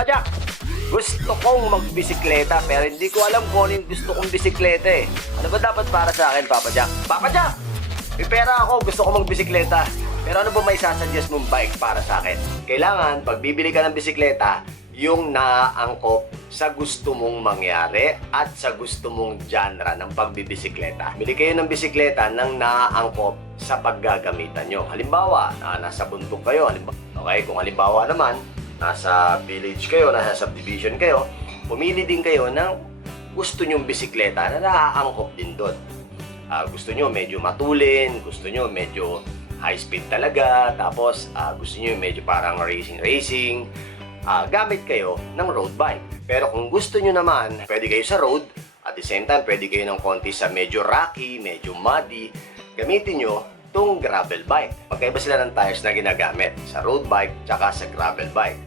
Papa Jack, gusto kong magbisikleta pero hindi ko alam kung ano yung gusto kong bisikleta eh. Ano ba dapat para sa akin, Papa Jack? Papa Jack, may pera ako, gusto ko magbisikleta. Pero ano ba may sasuggest mong bike para sa akin? Kailangan, pag bibili ka ng bisikleta, yung naaangkop sa gusto mong mangyari at sa gusto mong genre ng pagbibisikleta. Bili kayo ng bisikleta nang naaangkop sa paggagamitan nyo. Halimbawa, nasa bundok kayo. Okay, kung halimbawa naman, nasa village kayo, nasa subdivision kayo, pumili din kayo ng gusto nyong bisikleta na naaangkop din doon. Gusto nyo medyo matulin, gusto nyo medyo high speed talaga, tapos gusto nyo medyo parang racing, gamit kayo ng road bike. Pero kung gusto nyo naman, pwede kayo sa road, at the same time, pwede kayo ng konti sa medyo rocky, medyo muddy, gamitin nyo itong gravel bike. Magkaiba sila ng tires na ginagamit sa road bike tsaka sa gravel bike.